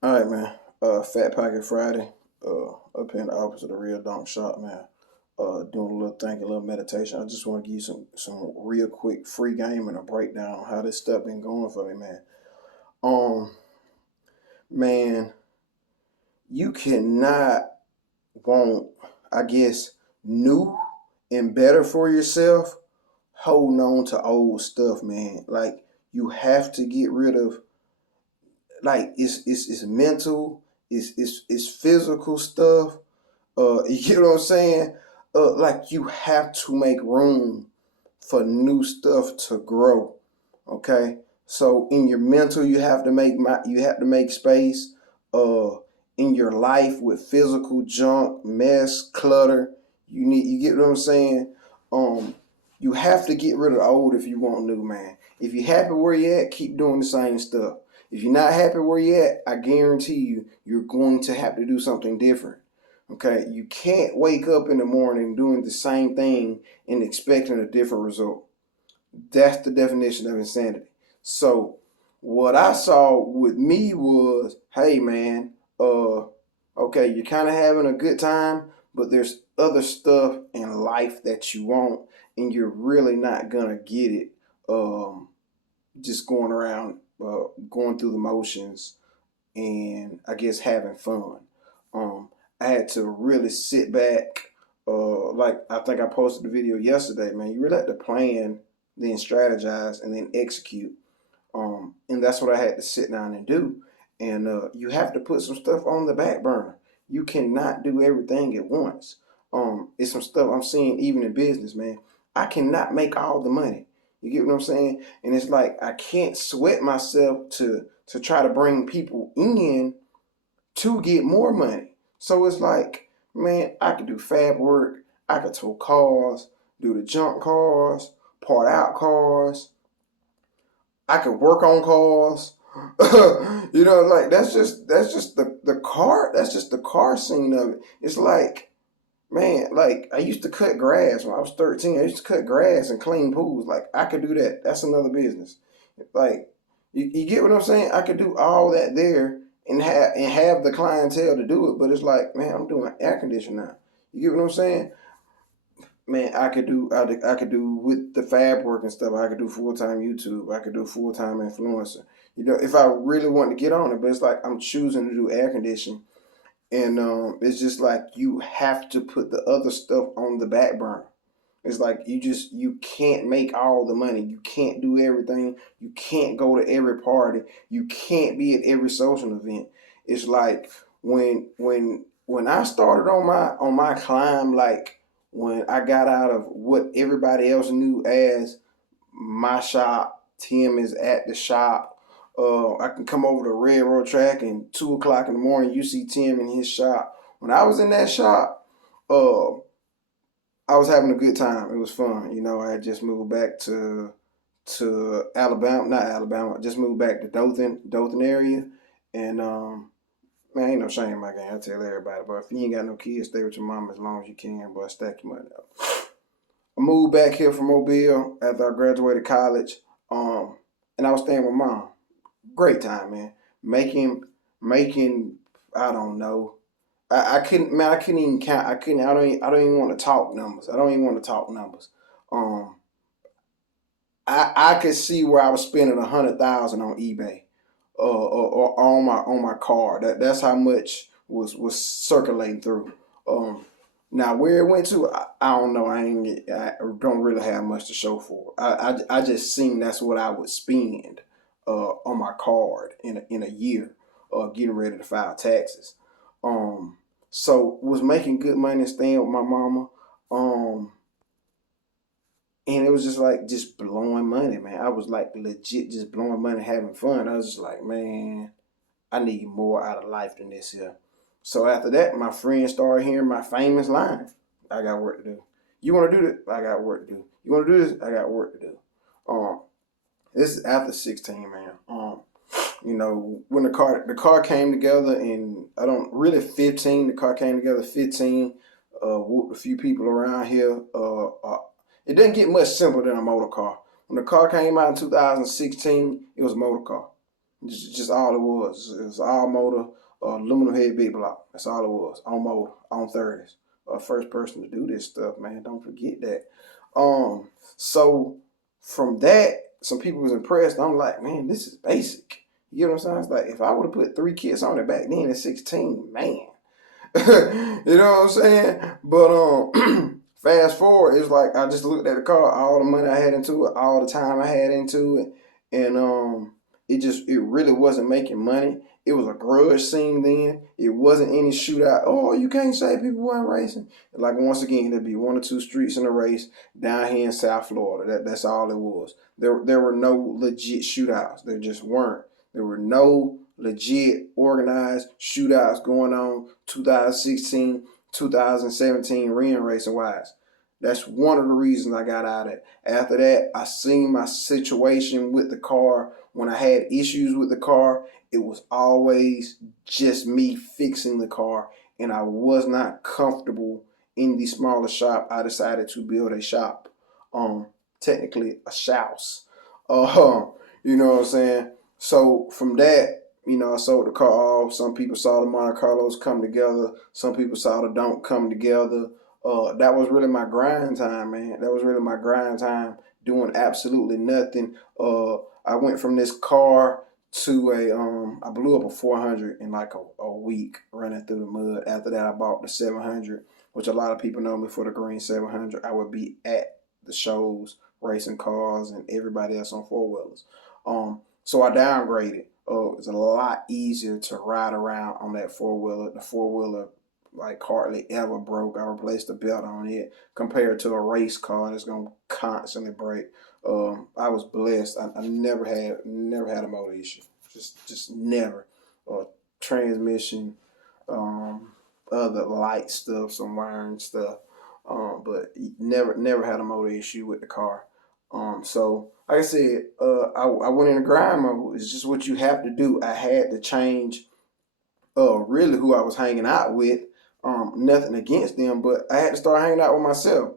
All right, man. Fat Pocket Friday. Up in the office of the Real Donk Shop, man. Doing a little thinking, a little meditation. I just want to give you some real quick free game and a breakdown on how this stuff been going for me, man. Um, man, you cannot want, I guess, new and better for yourself. Holding on to old stuff, man. Like you have to get rid of it's mental, it's physical stuff. You know what I'm saying? Like you have to make room for new stuff to grow. Okay, so in your mental, you have to make space. Uh, in your life with physical junk, mess, clutter, you get what I'm saying? Um, you have to get rid of the old if you want new, man. If you're happy where you at, keep doing the same stuff. If you're not happy where you at, I guarantee you're going to have to do something different. Okay, you can't wake up in the morning doing the same thing and expecting a different result. That's the definition of insanity. So, what I saw with me was, hey man, okay, you're kind of having a good time, but there's other stuff in life that you want, and you're really not gonna get it. Just going around, going through the motions, and I guess having fun. Um, I had to really sit back. Like I think I posted the video yesterday, man. You really have to plan, then strategize, and then execute. And that's what I had to sit down and do. And you have to put some stuff on the back burner. You cannot do everything at once. It's some stuff I'm seeing even in business, man. I cannot make all the money. You get what I'm saying? And it's like I can't sweat myself to try to bring people in to get more money. So it's like, man, I could do fab work, I could tow cars, do the junk cars, part out cars, I could work on cars. Like that's just the car. That's just the car scene of it. It's like, man, like I used to cut grass when I was 13. I used to cut grass and clean pools. Like I could do that. That's another business. Like you get what I'm saying? I could do all that there and have the clientele to do it. But it's like, man, I'm doing air conditioning now. You get what I'm saying? Man, I could do with the fab work and stuff. I could do full time YouTube. I could do full time influencer. If I really want to get on it, but it's like I'm choosing to do air conditioning, and it's just like you have to put the other stuff on the back burner. It's like you can't make all the money. You can't do everything. You can't go to every party. You can't be at every social event. It's like when I started on my climb, like when I got out of what everybody else knew as my shop, Tim is at the shop. I can come over to railroad track and 2 o'clock in the morning you see Tim in his shop. When I was in that shop, uh, I was having a good time. It was fun. I had just moved back to Alabama, not Alabama. I just moved back to Dothan area, and man, ain't no shame in my game. I tell everybody, but if you ain't got no kids, stay with your mom as long as you can, but stack your money up. I moved back here from Mobile after I graduated college, um, and I was staying with mom. Great time, man. Making, I don't know. I couldn't, man. I couldn't even count. I couldn't. I don't even want to talk numbers. I don't even want to talk numbers. Um, I could see where I was spending 100,000 on eBay, or on my car. That's how much was circulating through. Um, Now where it went to, I don't know. I don't really have much to show for it. I just seen that's what I would spend on my card in a year, getting ready to file taxes. Um, so was making good money staying with my mama. Um, and it was just blowing money, man. I was like legit just blowing money, having fun. I was just like, man, I need more out of life than this here. So after that, my friends started hearing my famous line. I got work to do. You want to do this? I got work to do. You want to do this? I got work to do. Um, this is after 16, man. When the car came together, and I don't really 15. The car came together 15. Whooped a few people around here. It didn't get much simpler than a motor car. When the car came out in 2016, it was a motor car. Just all it was. It was all motor, aluminum head big block. That's all it was. On motor, on 30s. First person to do this stuff, man. Don't forget that. So from that, some people was impressed. I'm like, man, this is basic. You know what I'm saying? It's like if I would have put 3 kits on it back then at 16, man. You know what I'm saying? But fast forward, it's like I just looked at the car, all the money I had into it, all the time I had into it, and it really wasn't making money. It was a grudge scene then. It wasn't any shootout. Oh, you can't say people weren't racing. Like once again, there'd be 1 or 2 streets in a race down here in South Florida. That's all it was. There were no legit shootouts. There just weren't. There were no legit organized shootouts going on 2016, 2017 ring racing wise. That's one of the reasons I got out of it. After that, I seen my situation with the car. When I had issues with the car, it was always just me fixing the car, and I was not comfortable in the smaller shop. I decided to build a shop, technically a house. You know what I'm saying? So from that, I sold the car off. Some people saw the Monte Carlos come together. Some people saw the Don't come together. That was really my grind time, man. That was really my grind time, doing absolutely nothing. I went from this car to I blew up a 400 in like a week running through the mud. After that, I bought the 700, which a lot of people know me for the green 700. I would be at the shows racing cars and everybody else on four-wheelers. So I downgraded. It's a lot easier to ride around on that four-wheeler. The four-wheeler like hardly ever broke. I replaced the belt on it compared to a race car that's gonna constantly break. I was blessed. I never had a motor issue. Just never. Transmission, other light stuff, some wiring stuff. But never had a motor issue with the car. So like I said, I went in a grind mode. It's just what you have to do. I had to change really who I was hanging out with. Nothing against them, but I had to start hanging out with myself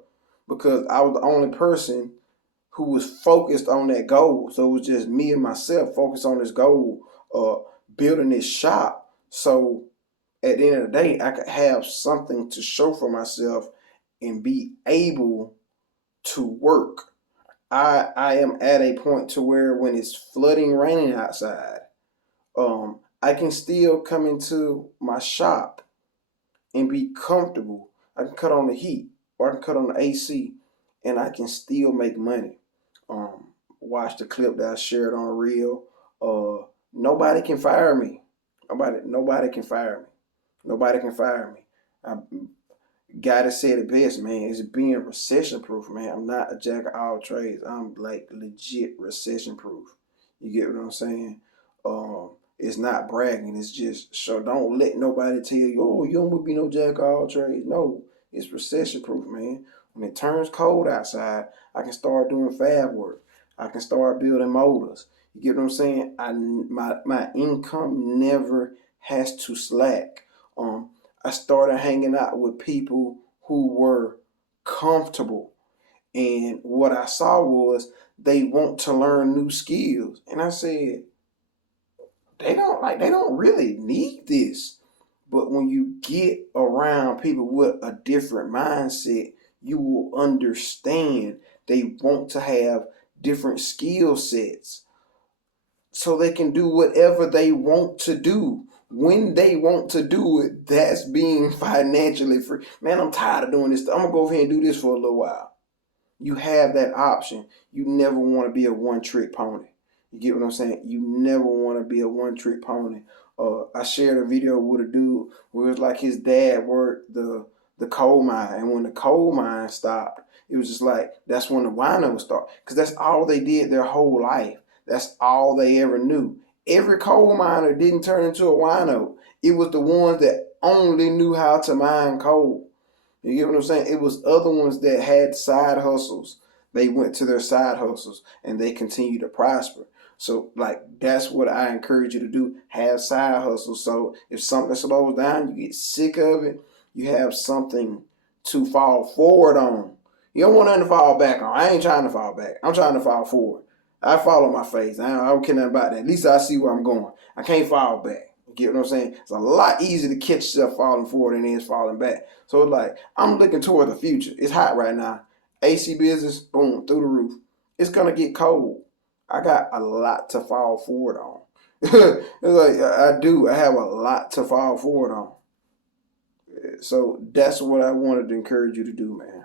because I was the only person who was focused on that goal. So it was just me and myself focused on this goal, building this shop. So at the end of the day, I could have something to show for myself and be able to work. I am at a point to where when it's flooding raining outside, I can still come into my shop and be comfortable. I can cut on the heat or I can cut on the AC and I can still make money. Watch the clip that I shared on Reel. Nobody can fire me. Nobody can fire me. Nobody can fire me. Guy that said it best, man, is being recession proof, man. I'm not a jack of all trades. I'm like legit recession proof. You get what I'm saying? It's not bragging. It's just so don't let nobody tell you, oh, you don't be no jack of all trades. No, it's recession proof, man. When it turns cold outside, I can start doing fab work. I can start building motors. You get what I'm saying? My income never has to slack. I started hanging out with people who were comfortable. And what I saw was they want to learn new skills. And I said, they don't really need this. But when you get around people with a different mindset, you will understand they want to have different skill sets so they can do whatever they want to do when they want to do it. That's being financially free. Man, I'm tired of doing this. I'm gonna go over here and do this for a little while. You have that option. You never want to be a one-trick pony. You get what I'm saying? You never want to be a one-trick pony. I shared a video with a dude where it was like his dad worked the coal mine, and when the coal mine stopped, it was just like that's when the wino started, because that's all they did their whole life. That's all they ever knew. Every coal miner didn't turn into a wino. It was the ones that only knew how to mine coal. You get what I'm saying? It was other ones that had side hustles. They went to their side hustles and they continue to prosper. So like that's what I encourage you to do. Have side hustles. So if something slows down, you get sick of it, you have something to fall forward on. You don't want nothing to fall back on. I ain't trying to fall back. I'm trying to fall forward. I follow my face. I don't care nothing about that. At least I see where I'm going. I can't fall back. You get what I'm saying? It's a lot easier to catch yourself falling forward than it is falling back. So it's like, I'm looking toward the future. It's hot right now. AC business, boom, through the roof. It's gonna get cold. I got a lot to fall forward on. It's like I do. I have a lot to fall forward on. So that's what I wanted to encourage you to do, man.